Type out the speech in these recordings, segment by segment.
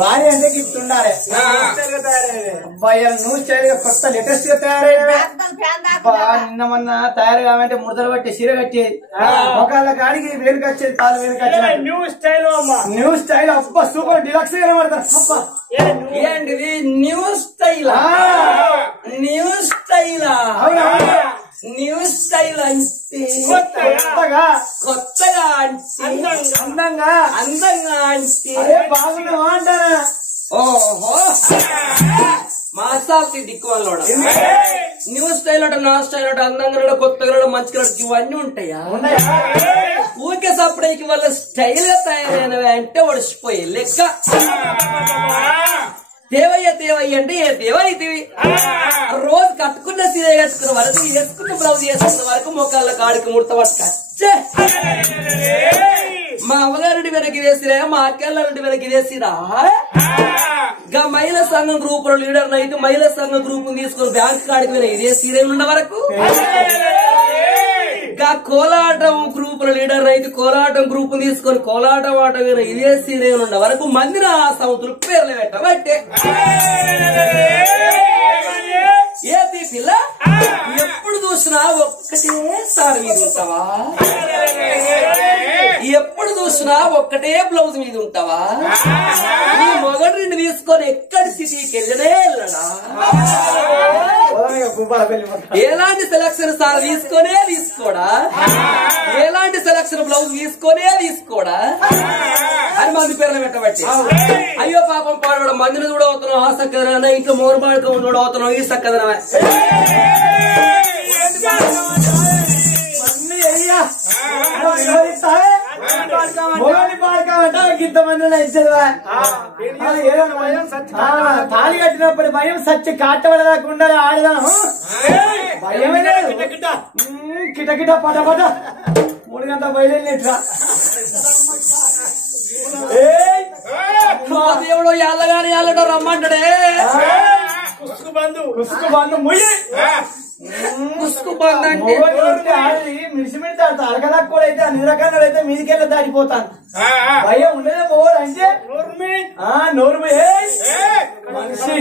భార్య అంటే గిఫ్ట్ ఉండాలి. నువ్వు స్టైల్ గా కొత్త లేటెస్ట్ గా తయారయ్యా. నిన్న మొన్న తయారు కావాలంటే ముడతలు పట్టి చీర కట్టేది, ఒకళ్ళ కాడికి వేలుకి వచ్చేది, కాలు వేలుకి వచ్చేది. న్యూ స్టైల్ అబ్బా సూపర్ డిలక్స్ గా పడతారు. ఏంటిది న్యూ స్టైల్? న్యూ స్టైలా? న్యూ స్టైల్ అంటే కొత్తగా అంటే అందంగా అంటే బాగున్నావా అంటారా? ఓహో మాసాల్సి దిక్కు వాళ్ళ న్యూ స్టైల్ అట, నా స్టైల్ అట, అందంగా కొత్తగా మంచిగా ఇవన్నీ ఉంటాయా? ఊరికే సపరేకి వాళ్ళ స్టైల్ గా తయారైనవి అంటే ఒడిసిపోయి లెక్క. దేవయ్య దేవయ్య అంటే ఏ దేవైతివి? రోజు కట్టుకున్న సీరే కట్టుకున్న వరకు, వేసుకున్న బ్లౌజ్ వేసుకున్న వరకు మొక్కల కాడికి ముడత పట్టుకొచ్చే. మా అమ్మగారింటి వెనక్కి వేసిరా, మా అక్కళ్ళంటి వెనక్కి వేసిరా. గా మహిళా సంఘం గ్రూప్ లో లీడర్ అయితే మహిళా సంఘం గ్రూప్ తీసుకొని బ్యాంక్ కాడికి పోయిన ఇదే సీరే ఉన్న వరకు, గా కోలాటం గ్రూప్ లో లీడర్ అయితే కోలాటం గ్రూప్ తీసుకొని కోలాటం ఆట వేరే ఇదే సీరే ఉన్న వరకు మందిని ఆ సంవత్సరం పేర్లు పెట్టబట్టే. ఏది పిల్ల ఎప్పుడు చూసినా ఒక్కటేసారి మీద ఉంటావా? ఎప్పుడు చూసినా ఒక్కటే బ్లౌజ్ మీద ఉంటావా? నీ మొగడిని తీసుకొని ఎక్కడి సిటీకి వెళ్ళనే వెళ్ళడా? ఎలాంటి సెలక్షన్ సార్ తీసుకోడా? ఎలాంటి సెలక్షన్ బ్లౌజ్ తీసుకోడా అని మంది పేర్లు పెట్టబట్టి. అయ్యో పాపం పాడవడం మందిని కూడా అవుతున్నావు, ఆ సక్కదనా ఇంట్లో మోరు పాడుకో కూడా అవుతున్నావు, ఈ సక్కదనమే. తాళి కట్టినప్పుడు భయం సచ్చి కాటపడకుండా ఆడదాం. భయం కిటకిట పట పట 3 గంటల బయలుదేరినట్రా. దేవుడు ఎల్లగాని ఎల్లడో రమ్మంటాడే. కుసుకు బంధు ముయ్యి కుసుకు బంధు అంటే మిడిసిమిడి అరగదక్కువ అయితే అన్ని రకాల అయితే మీదికెళ్ళి దాడిపోతాను. భయం ఉండదే పోవాలి అంటే నోరు మనిషి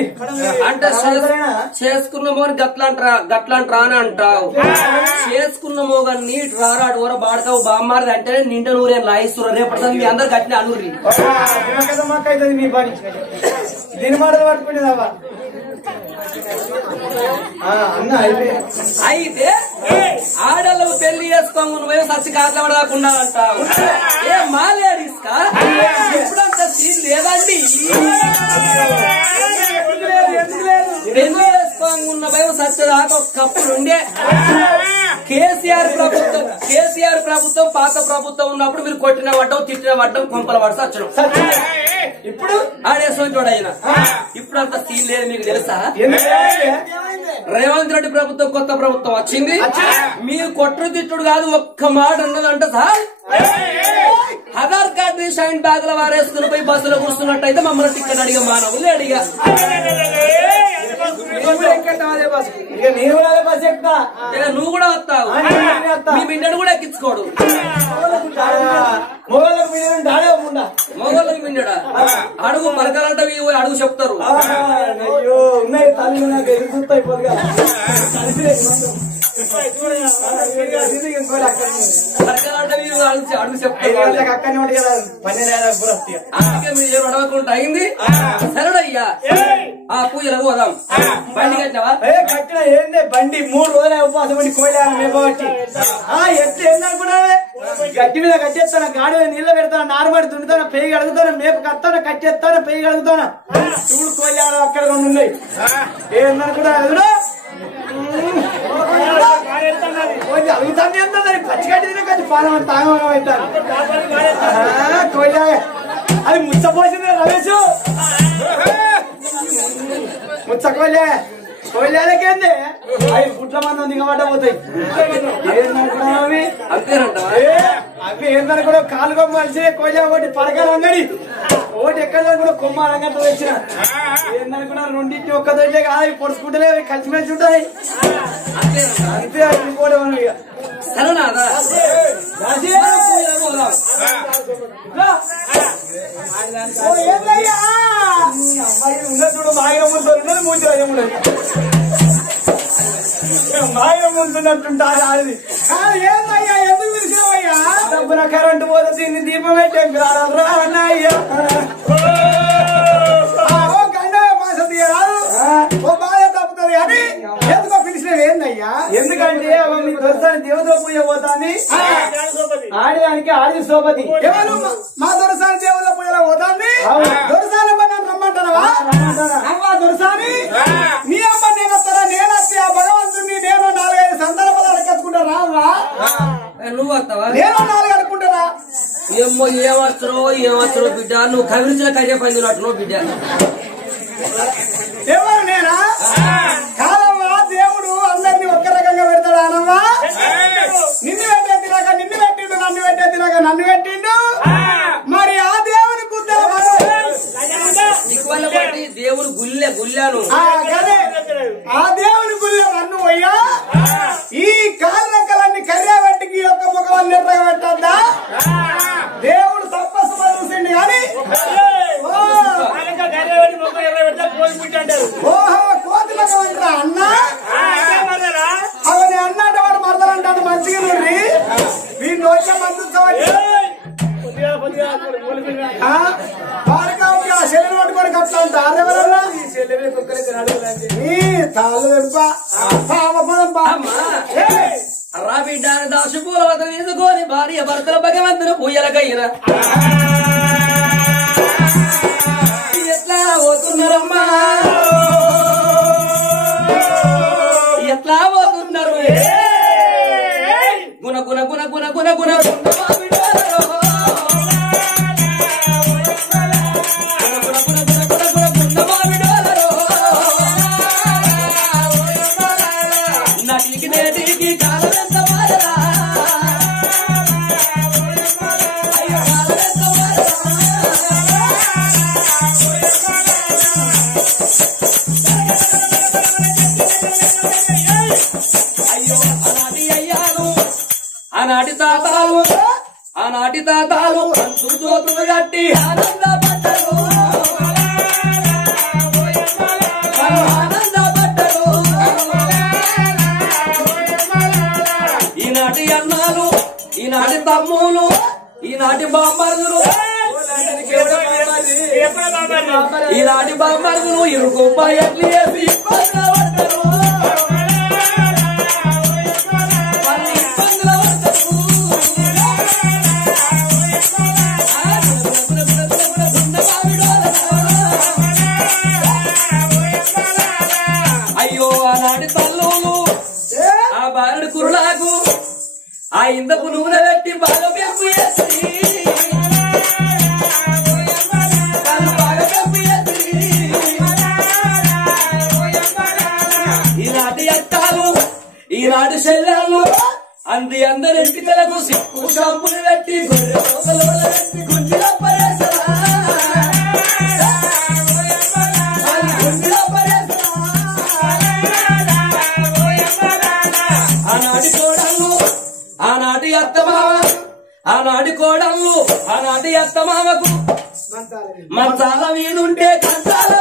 అంటే చేసుకున్న మోని గట్లంటరా అని అంటావు. చేసుకున్న మోగాన్ని నీటి రారాడు ఊర బాడకావు బామ్మారిది అంటే నిండా నూరేం లాయిస్తున్నారు. రేపటి మీ అందరు గట్టిన అనుర్రి మాకైతుంది మీ పని. దీని మాటలు పట్టుకునేదావా అన్న అయితే ఆడలకు పెళ్లి చేసుకోము నువ్వేం సచ్చి కాట్లబడకుండా అంటావు. ఏ మాలేడీస్కా ఎప్పుడంతా సీన్ లేదండి. పెళ్లి చేసుకోమున్న భయం సచ్చదాకా ఒకప్పుడు ఉండే. కేసీఆర్ ప్రభుత్వం పాత ప్రభుత్వం ఉన్నప్పుడు మీరు కొట్టిన పడ్డం తిట్టిన పడ్డం కొంపల పడి సచ్చడం. ఇప్పుడు ఆడేసోడు అయినా ఇప్పుడు అంత సీన్ లేదు. మీకు తెలుసా రేవంత్ రెడ్డి ప్రభుత్వం కొత్త ప్రభుత్వం వచ్చింది. మీరు కొట్టుడు తిట్టుడు కాదు ఒక్క మాట ఉన్నదంటే sir Aadhaar card shine bag లో వారేసుకుని పోయి బస్సులో కూర్చున్నట్టయితే మమ్మల్ని టికెట్ అడిగా మానవులు అడిగా. నువ్వు కూడా వస్తావు, మీ బిడ్డను కూడా ఎక్కించుకోడు. మొగోళ్ళకి బిడ్డడా అడుగు పరకాలంటే అడుగు చెప్తారు. వాళ్ళు నాకు ఎదురు చూస్తా అయిపోతుంది అడుగు చెప్తాను అక్కడనే ఉంటే కదా 12 అడగకుండా అయింది సరేనయ్యా ఆ పూజలకు పోదాం బండి కట్టినావా కట్టిన ఏందే బండి 3 రోజులు ఉపవాసం ఉండి కోయలేను మేబట్టి ఎట్లా ఏందనుకున్నావే గట్టి మీద కట్టేస్తాను గాడి నీళ్ళ పెడతాను నార్మల్ దున్నుతాను పెయ్యి కడుగుతాను మేపు కడతాను కట్టేస్తాను పెయ్యి కడుగుతాను చూడు కోయలేను అక్కడ రెండు ఉన్నాయి ఏందనుకున్నా అడుగుతాను ఎంత పచ్చి కట్టిన కచ్చి పాలం తాగమనం అవుతాను కోయలే అది ముచ్చపోసింది రమేష్ ముచ్చకోలే కోయలేకేంది అవి పుట్ల మంది దిగబడ్డ పోతాయి ఏందనుకున్నావి అవి ఏందనుకున్నా కాలు కొమ్మ కలిసి కోయలే ఒకటి పడకాల అంగడి ఒకటి ఎక్కడ కూడా కొమ్మ రంగంట వచ్చిన ఏందనుకున్నా రెండింటిని ఒక్క దొరికే కాదు పొడుచుకుంటలే కలిసిమెలిసి ఉంటాయి అంతే ఇంకోటి ఏందయ్యా అమ్మాయి ఉన్నది చూడు మాయ ముందు ఉన్నది మూడు మాయ ముందున్నట్టుంటారు అది ఏమయ్యా ఎందుకు పిలిచావయ్యా డబ్బున కరెంటు పోతుంది దీన్ని దీపం పెట్టే అన్నయ్యా బాగా తప్పుతుంది అని ఎందుకో పిలిచినవి ఏందయ్యా ఎందుకంటే మీ దొరసాని దేవతలో పూజ పోతాంది ఆడదానికి ఆడి సోపతి ఎవరు మా దొరసాని దేవతల పూజలో పోతాంది దొరసాని నన్ను రమ్మంటారా అమ్మ దొరసాని నీ అమ్మ నేను వస్తారా నేను వస్తే ఆ భగవంతుని నేను 4-5 సందర్భాలు అడగట్టుకుంటా రావా నువ్వు వస్తావా నేను 4 అడుక్కుంటారా ఏమో ఏమొచ్చరో బిడ్డ నువ్వు కవిరించిన కరిగే పని నువ్వు బిడ్డ ఎవరు నేనా కాదమ్మా దేవుడు అందరినీ ఒక్క రకంగా పెడతాడు అనమ్మా నిన్ను పెట్టేదిలాక నిన్ను పెట్టిండు నన్ను పెట్టేదిలాక నన్ను పెట్టిండు మరి ఆ దేవుని దేవుడు గుళ్ళాను ఆ దేవుని గుళ్ళ నన్ను పోయా ఈ కాళ్ళ రెక్కలన్నీ కర్రే పెట్టికి ఒక్క ముఖం ఎర్రగా పెట్టద్దా దేవుడు తప్పసు చూసిండు కానీ కోతులకు అంటారా అన్న అవని అన్నట్టు వాడు మరదలంటాడు మంచిగా నుండి వీళ్ళు వచ్చే మందు చెల్లెలు పట్టుకొని కట్టా ఉంటారు ఎవరన్నా తాళ్ళు రా బిడ్డ దాసు పూల వద్ద తీసుకొని భార్య భర్తల భగవంతుని పూయలకయ్యరా ఎట్లా పోతున్నారమ్మా ఎట్లా పోతున్నారు గుణ గుణ గుణ గుణ గుణ గుణ నటికి నేటికి కాలం ఎంత మారరా ఆనాటి తాతాలు జ్యోతులు కట్టి ఆనందపడ్డరు ఈనాటి అన్నాలు ఈనాటి తమ్ములు ఈనాటి బామ్మరుదులు ఈనాటి బామ్మరుదులు ఇరుకు ఎట్లు వేసి ఆ ఇందపు నూనె పెట్టి బాగా పెంపు చేసి ఈనాటి అట్టాలు ఈనాటి శల్యాలు అందరి ఎంపికలకు సిక్కు షాంపులు పెట్టి గుంజిలో పరేసరా ఆనాటి అత్తమామ ఆనాటి కోడళ్ళు ఆనాటి అత్తమామకు మంచాల మీదుంటే కంచాల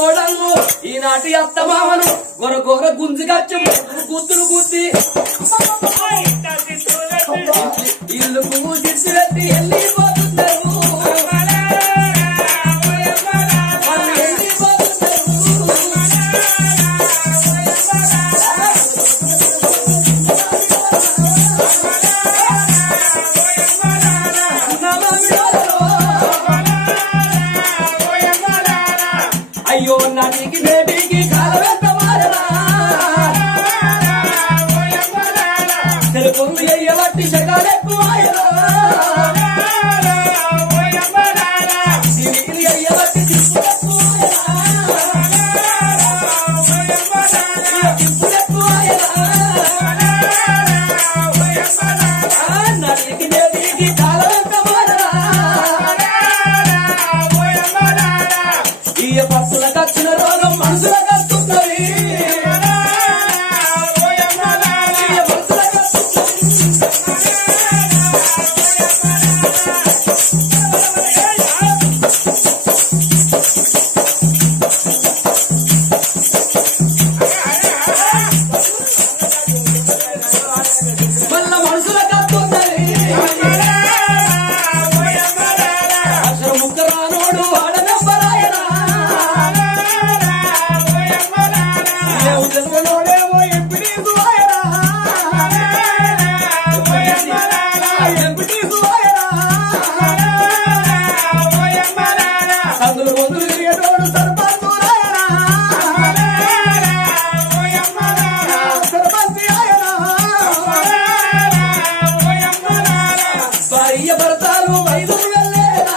కోడళ్ళు ఈనాటి అత్తమామను గొర గొర గుంజుకచ్చి గుద్దులు గుద్ది ఇల్లు చిచ్చు పెట్టి వెళ్ళిపోతున్నారు. అయ్యో నాటికి నేటికి కాలవెంత మారరా తెలుగు అయ్యబట్టి శకాలెక్కువ అయ్యబట్టి నాటికి నేటికి కాలవెంత మారరా ఈ పప్పులకు వచ్చిన రోగం మనసులకు వస్తున్నది. మళ్ళా మనసులకు వస్తున్నది. అసలు ముక్కరానోడు ఆడనెవ్వరాయనా అందులో వందులు తిరిగేటోడు సర్పంచ్ భార్య భర్తలు వైద్యులు వెళ్ళేరా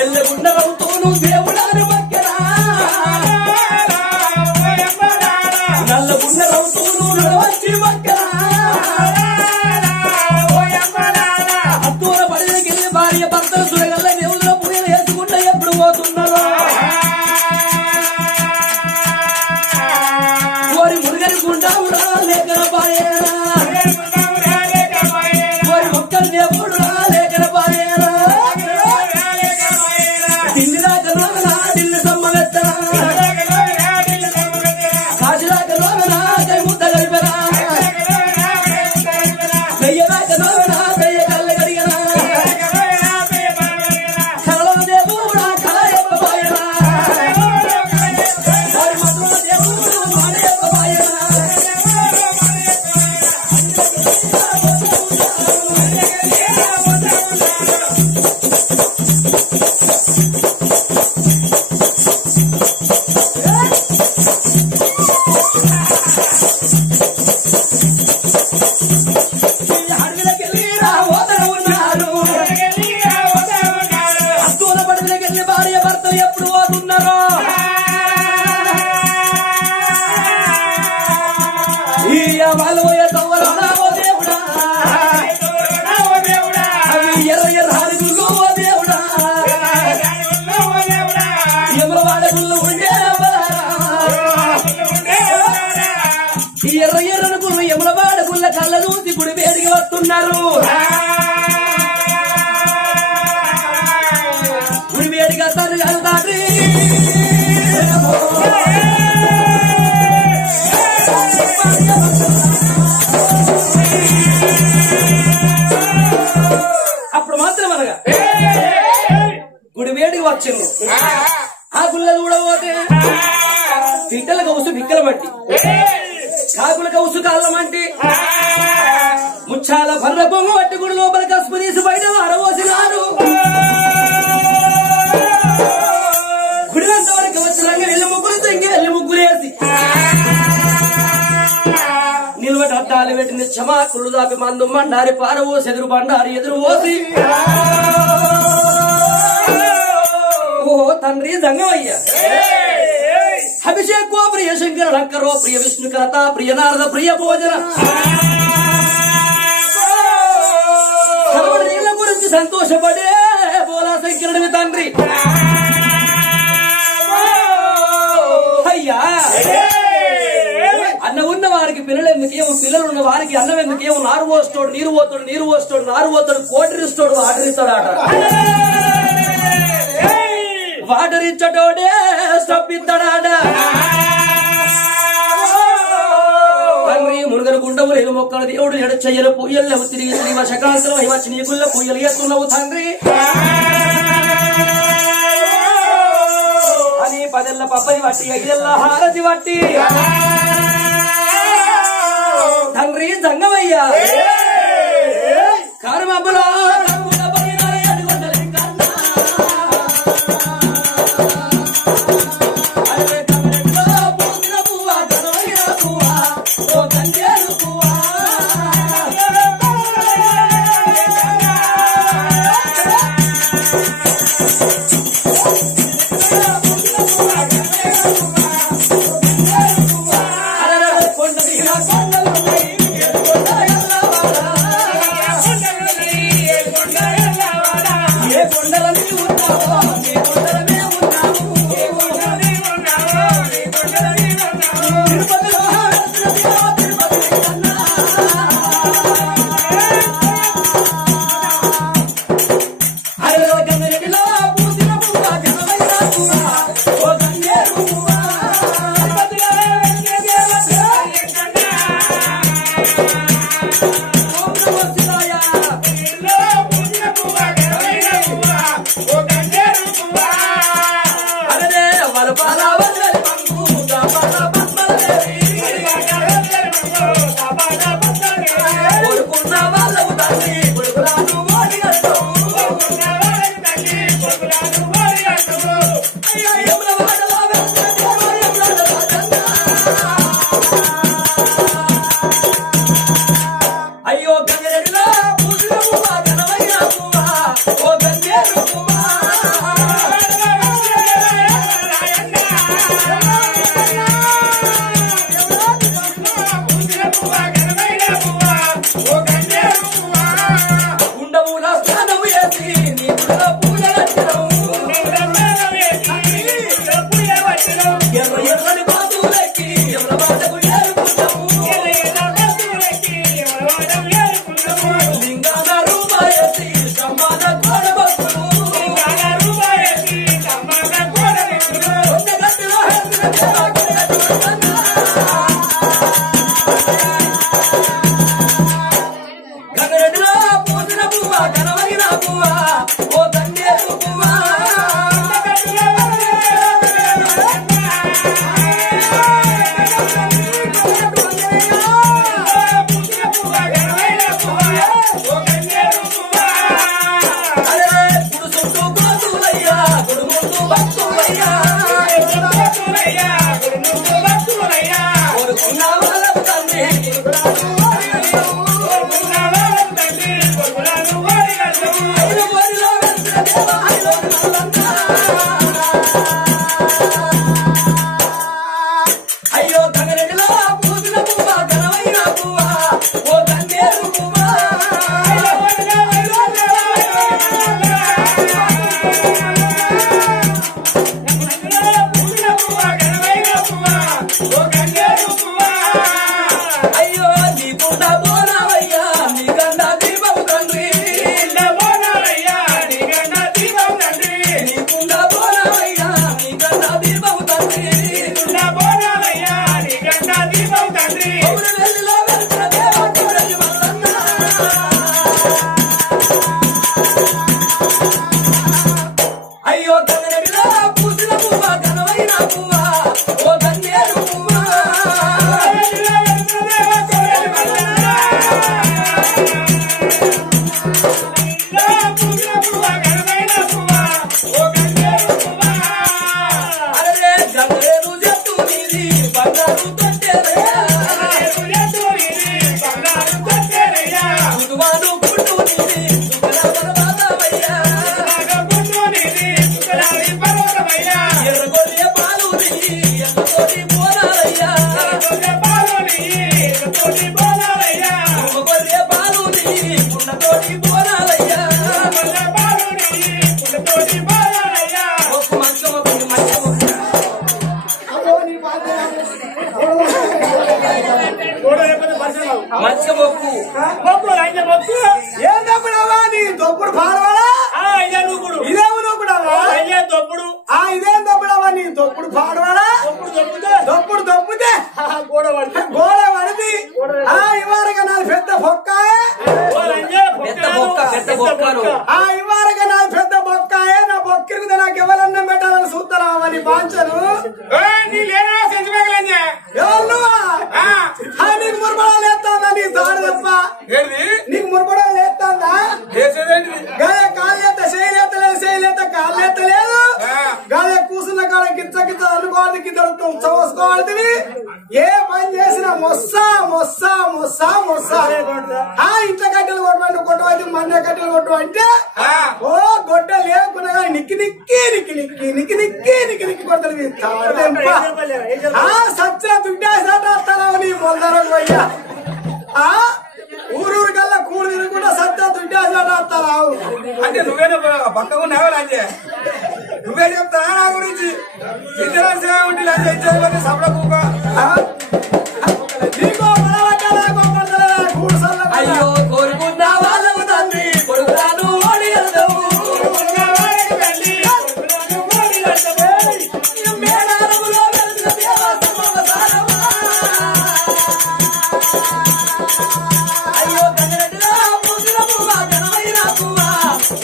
ఎల్లగుండరవుతూను దేవుడాను పక్కరా నల్లగుండరవుతూను నడవచ్చి పక్కరా అత్తూర పడికెళ్ళి భార్య భర్తలు సురగల్ల దేవుళ్ళ పూజలు వేసుకుంటా ఎప్పుడు పోతున్నారు. ఓరి మురుగనుకుంటావురా లేకన పాయేనా ఓరి ఒక్కరి దేవుడు లేకన పాయేనా ఢిల్లీ దాకా లోగనా ఢిల్లీ సమ్మగెత్తరా కాశీ దాకా లోగనా కై ముద్ద కలిపెరా వెయ్య దాకా లోగనా వెయ్య కళ్ళ కడిగనా కళలో దేవుడా కళ యొక్క పాయనా ఓరి మధుర దేవుడు మాడ యొక్క పాయనా అడవిలకెళ్ళిరా ఓదర ఉన్నారు అత్తూర పడవిలకెళ్ళి భార్య భర్తలు ఎప్పుడు పోతున్నారో ఈ వాళ్ళు పోయే తవ్వరా ఓ దేవుడా అవి ఎర్ర ఎర్ర హరుగులు ఓ దేవుడా ఎమలవాడ గుళ్ళు ఉండే ఈ ఎర్ర ఎర్రను గుళ్ళు ఎమలవాడ గుళ్ళ కళ్ళ చూసి గుడి పేరుకి వస్తున్నారు. గుడి వేడిగా తరగాలి తాటి అప్పుడు మాత్రం అనగా గుడి వేడికి వచ్చింది. ఆ గుళ్ళ చూడబోతే పిట్టల కౌసు పిక్కల మట్టి కాకుల కౌసు కాళ్ళమంటి ముచ్చాల బర్ర బొమ్మ పట్టి గుడి లోపల కసుపు తీసి బయట అరవోసినారు. గుడినంత వరకు వచ్చినాక వెళ్ళి ముగ్గులు తెంగి వెళ్ళి ముగ్గులు వేసి నిల్వట అద్దాలు పెట్టిన చమాకులు దాపి మందు మండారి పారవోసి ఎదురు బండారి ఎదురు పోసి ఓ తండ్రి జంగమయ్య అభిషేకో ప్రియ శంకర లంకరో ప్రియ విష్ణుకరత ప్రియ నారద ప్రియ భోజన నీళ్ళ గురించి సంతోషపడే బోలా సంఖ్యలుడివి తండ్రి. అయ్యా అన్న ఉన్న వారికి పిల్లలు ఎందుకేమో, పిల్లలు ఉన్న వారికి అన్నం ఎందుకేమో, నారు పోస్తాడు నీరు పోతాడు, నీరు పోస్తాడు నారు పోతాడు, కోటర్ ఇస్తాడు వాటర్ ఇస్తాడు ఆట. వాటర్ ఇచ్చటోడే స్టప్ ఇస్తాడాట. తండ్రి మురుగను గుండము లేదు మొక్కలు దేవుడు ఎడ చెయ్యలు పూయలు తిరిగి శ్రీ వర్షకాంతం వచ్చి నీకుల్లో పూయలు ఎత్తున్నావు తండ్రి అని పదెల్ల పప్పని వట్టి 5 ఏళ్ల హారతి వట్టి తండ్రి జంగమయ్యా కారమబ్బులో మంచిగా మొక్కు ఏం తప్పుడవా నీ తప్పుడు పాడవాడా ఇదేమో నువ్వు కూడా ఇదేం తప్పుడవా నీ తప్పుడు పాడవాడా తప్పుడు తప్పితే గోడ పడితే ఇవారగా నాది పెద్ద బొక్కాయే ఇవారగా నాది పెద్ద బొక్కాయే నా బొక్కిరికి నాకు ఎవరన్నా పెట్టాలని చూస్తున్నావా నీ బాంచను నీకు మురబడాలు ఎత్తాందా నీ తాడు తప్ప నీకు మురబడాలు ఎత్తాందా గాయ కాళ్ళు ఎత్త చేయలేత కాళ్ళు ఎత్తలేదు గాయ కూసున్న కాడ గిచ్చ గిచ్చ అనుకోవాలి గిద్దరు చోసుకోవాలి ఏ పని చేసినా మొస్సా మొస్సా మొస్సా మొస్సా ఇంట్లో కట్టెలు కొట్టవైతే మన్న కట్టెలు కొట్టు అంటే ఓ గొడ్డ లేకుండా నిక్కి నిక్కి నిక్కి నిక్కి నిక్కి నిక్కి నిక్కి నిక్కి కొడతారు సచ్చ దుడ్డేసావు నీ మొదలు పోయ్యా ఊరూరు కల్లా కూడు తిరుగుకుంటా సచ్చ దుడ్డేసావు అంటే నువ్వేనా పక్కకు ఉన్నావే నువ్వే చెప్తానా నా గురించి ఇద్దరు ఉంటే లంచే ఇచ్చేది సపడ కూక అయ్యో కోరుకున్న వాళ్ళకు తండ్రి కొడుకురాను అయ్యో గంగరెడ్డిరా పూజలమ్మ జనమైన పువ్వా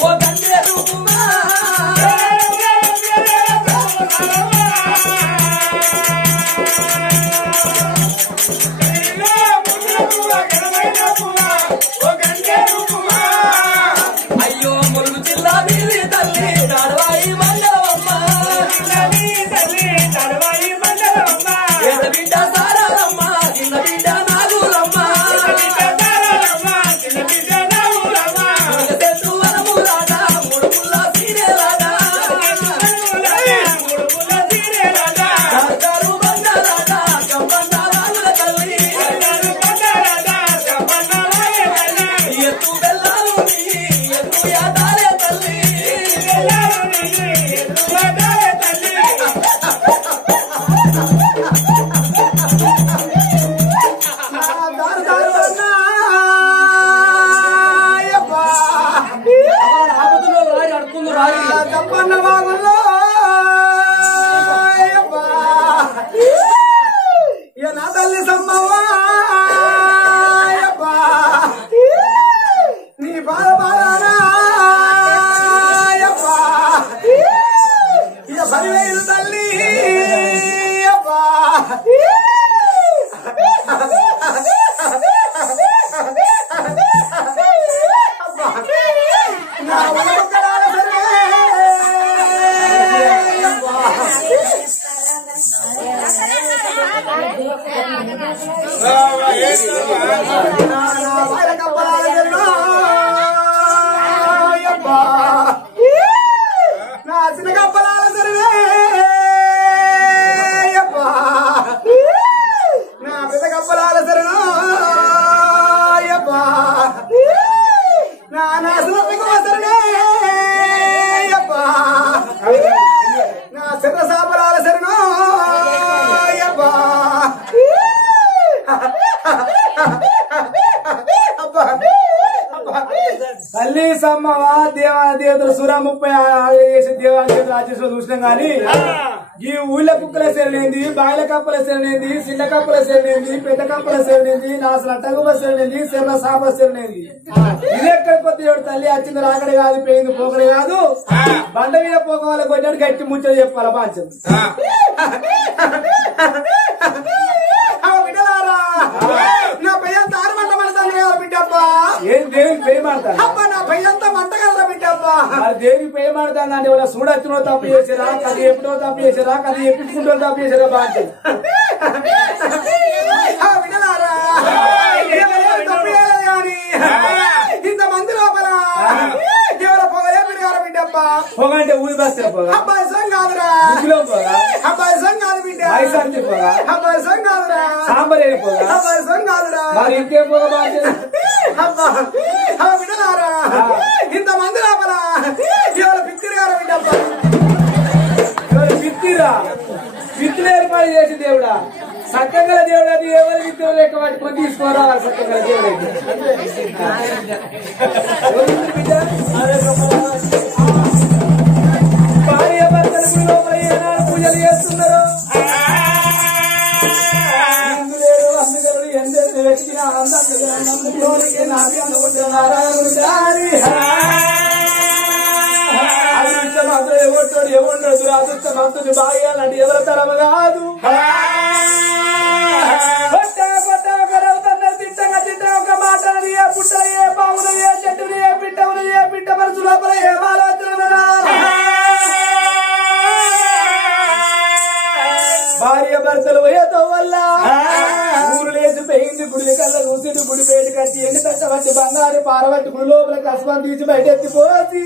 ఓ గంగే రూపుమా అయ్యో ములుగు జిల్లా వీరి తల్లి నడవాయి మండలమ్మ పెద్ద బిడ్డ సారారమ్మ చిన్న బిడ్డ నాగులమ్మ తెచ్చు వనములాట మూడు పుల్ల సీరేలాట సర్కారు బంగారాట కంపన్న రాజుల తల్లి ఎత్తు బెల్లాలు ఎత్తు యాదాలే తల్లి ఆపదలో రాయి అడుకుందు రాయి తప్పన్న బాగుల్లో ఇక నా తల్లి సమ్మవ్వా నీ బాధ బాధానా ఇక 10,000 తల్లి నా ఒక్కడాల సరే నా చిన్న కప్పలాల సరివే నా పెద్ద కప్పలాల సరినా నా నాశనకు సరినే నా చిన్న సాపలాల సరినా తల్లి సమ్మవా దేవతలు సురా 30 దేవాలయాలు రాజేశ్వర చూసినాం గాని ఈ ఊళ్ళ కుక్కల సేవనేంది బాయిల కప్పల సేవనేంది చిన్న కప్పల సేవనేంది పెద్ద కప్పల సేవనేంది నాసల టగుల సేవనేంది చెర్ల సాప సేవనేంది ఇది ఎక్కడ కొత్త తల్లి వచ్చింది రాకడే కాదు పోయింది పోకడే కాదు బండ మీద పోక వాళ్ళ కొట్టాడు గట్టి ముచ్చట చెప్పాల బాధ్యత నా పెయ్యంత ఆరమంట మనసాను కదా బిడ్డబ్బా ఏం దేవికి పేరు మాడతాను అబ్బా నా పెయ్యంత మంట కదా బిడ్డబ్బా మరి దేవికి పేరు మాడతాను అంటే వాళ్ళ సూడచ్చినో తప్పు చేసారా కది ఎప్పుడో తప్పు చేసారా కది ఎప్పించుకుంటూ తప్పు చేసారా బాధ్యత వినలారా తప్పు చేయలేదు కానీ ఇంతమంది లోపల పొగలే పెరిగారు బిడ్డబ్బా పొగ అంటే ఊరి బస్తా పొగ అబ్బాయి సంగ్ కాదురా పొగ అబ్బాయి సంగ్ కాదు బిడ్డ పొగ అబ్బాయి సంగ్ కాదురా సాంబార్ పొగ అబ్బాయి సంగ్ కాదురా మరి ఇంకే పొగ బాధ్యత అబ్బా వినలారా ఇంతమంది లోపల ఎవరు పిత్తిరిగారు బిడ్డబ్బా ఎవరు పిత్తిరా పిత్తులు ఏర్పాటు చేసి దేవుడా సత్యంగల దేవుడు అది ఎవరి విద్య లెక్క పట్టుకొని తీసుకోరావాలి సత్యంగల దేవుడు భార్య భర్తలకు లోపల ఏనాడు పూజలు చేస్తున్నారు అందుగలు ఎందరు వెతికిన ఆనందంలోనికి నాది అనుకుంటున్నారాయణుడు దారి అదృష్టమంతుడు ఎవరు ఎవరు దురాదృష్టమంతుడు భాగ్యాలంటే ఎవరి తరమ కాదు తిట్టగా తిట్ట ఒక మాటని ఏ పుట్ట ఏ పావును ఏ చెట్టుని ఏ పిట్టవును ఏ పిట్ట మనసు లోపల ఏ ఆలోచన భార్య భర్తలు పోయేతో వల్ల ఊరు లేచి పెయింది గుడి కళ్ళ చూసి గుడి పేట కట్టి ఎండి తట్ట వచ్చి బంగారు పారబట్టి గుడి లోపల కసమని తీసి బయటెత్తిపోసి